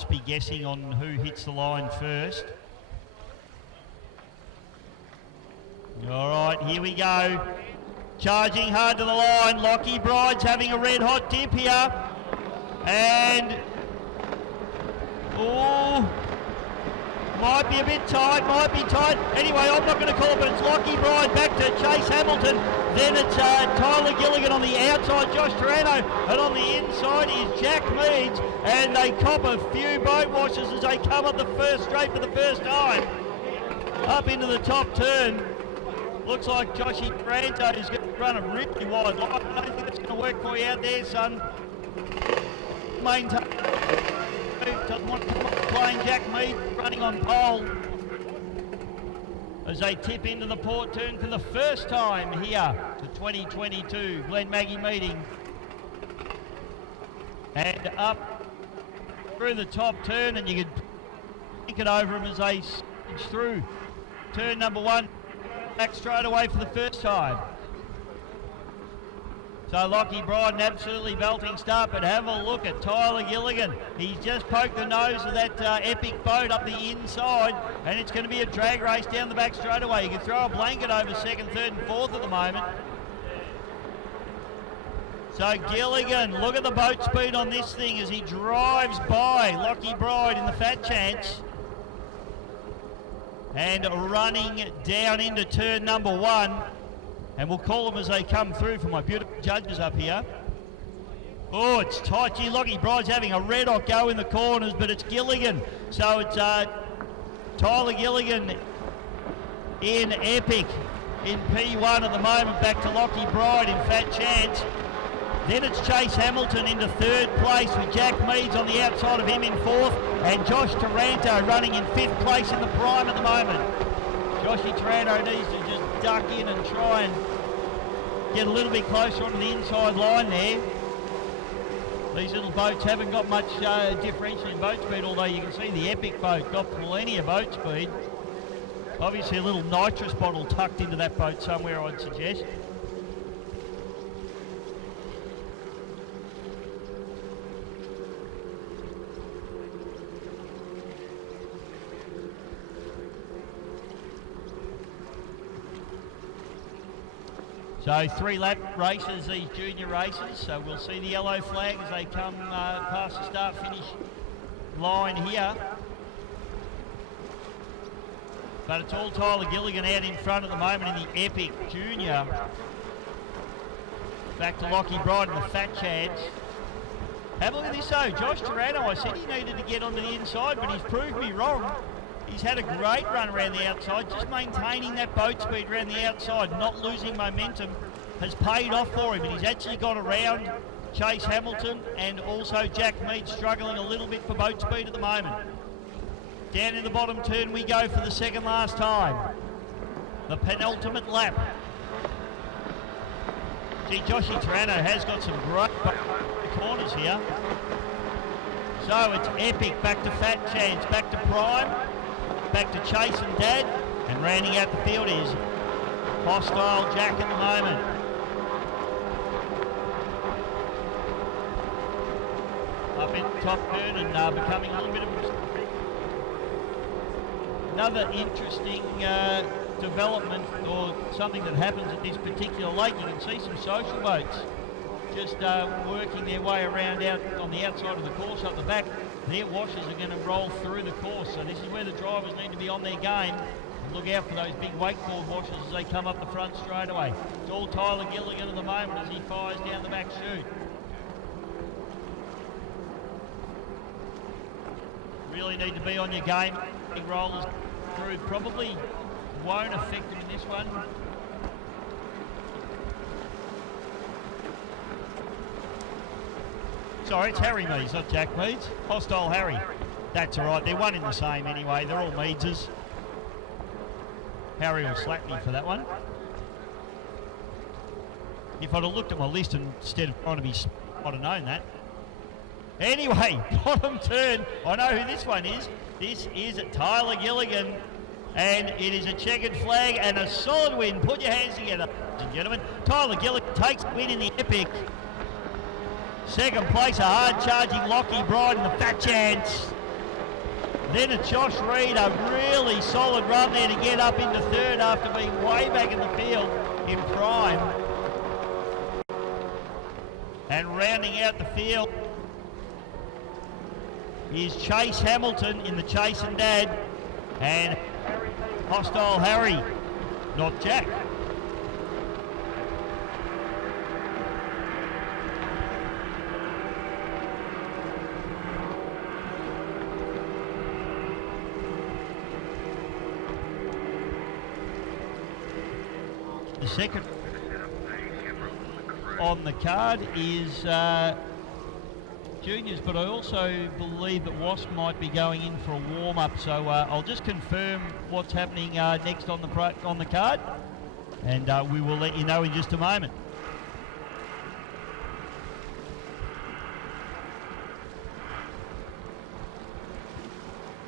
just be guessing on who hits the line first. All right, here we go. Charging hard to the line. Lachie Bride's having a red hot dip here. And, oh, might be a bit tight, might be tight. Anyway, I'm not going to call it, but it's Lachie Bride back to Chase Hamilton. Then it's Tyler Gilligan on the outside, Josh Taranto, and on the inside is Jack Meads, and they cop a few boat washes as they come up the first straight for the first time. Up into the top turn. Looks like Joshy Taranto is going to run a really wide line. I don't think that's going to work for you out there, son. Maintain. Doesn't want to come off playing. Jack Mead running on pole as they tip into the port turn for the first time here, the 2022 Glenmaggie meeting. And up through the top turn, and you can kick it over them as they switch through turn number one, back straight away for the first time. So Lachie Bride, an absolutely belting start, but have a look at Tyler Gilligan. He's just poked the nose of that epic boat up the inside, and it's going to be a drag race down the back straight away. You can throw a blanket over second, third and fourth at the moment. So Gilligan, look at the boat speed on this thing as he drives by Lachie Bride in the Phat chance. And running down into turn number one. And we'll call them as they come through for my beautiful judges up here. Oh, it's tight. Gee, Lachie Bride's having a red hot go in the corners, but it's Gilligan. So it's Tyler Gilligan in Epic in P1 at the moment, back to Lachie Bride in Phat chance. Then it's Chase Hamilton into third place with Jack Meads on the outside of him in fourth, and Josh Taranto running in fifth place in the prime at the moment. Joshy Taranto needs to just duck in and try and get a little bit closer onto the inside line there. These little boats haven't got much differential in boat speed, although you can see the Epic boat got plenty of boat speed. Obviously a little nitrous bottle tucked into that boat somewhere, I'd suggest. So 3 lap races, these junior races, so we'll see the yellow flag as they come past the start-finish line here. But it's all Tyler Gilligan out in front at the moment in the Epic Junior. Back to Lachie Bride in the Phat chance. Have a look at this though, Josh Taranto, I said he needed to get onto the inside, but he's proved me wrong. He's had a great run around the outside, just maintaining that boat speed around the outside, not losing momentum, has paid off for him, and he's actually got around Chase Hamilton and also Jack Mead struggling a little bit for boat speed at the moment. Down in the bottom turn we go for the second last time. The penultimate lap. Gee, Joshy Taranto has got some great corners here. So it's Epic, back to Phat chance, back to Prime. Back to Chase and Dad, and rounding out the field is Hostile Jack at the moment. Up in the top turn and becoming a little bit of another interesting development or something that happens at this particular lake. You can see some social boats just working their way around out on the outside of the course up the back. Their washers are going to roll through the course, so this is where the drivers need to be on their game. Look out for those big wakeboard washers as they come up the front straight away. It's all Tyler Gilligan at the moment as he fires down the back chute. Really need to be on your game. Big rollers through probably won't affect them in this one. Sorry, it's Harry Meads, not Jack Meads. Hostile Harry. That's all right. They're one in the same anyway. They're all Meadses. Harry will slap me for that one. If I'd have looked at my list instead of trying to be, I'd have known that. Anyway, bottom turn. I know who this one is. This is Tyler Gilligan. And it is a checkered flag and a solid win. Put your hands together, ladies and gentlemen. Tyler Gilligan takes the win in the Epic. Second place, a hard-charging Lachie Bride in the Phat chance. Then it's Josh Reed, a really solid run there to get up into third after being way back in the field in prime. And rounding out the field is Chase Hamilton in the Chase and Dad, and Hostile Harry, not Jack. The second on the card is juniors, but I also believe that Wasp might be going in for a warm-up, so I'll just confirm what's happening next on the card, and we will let you know in just a moment.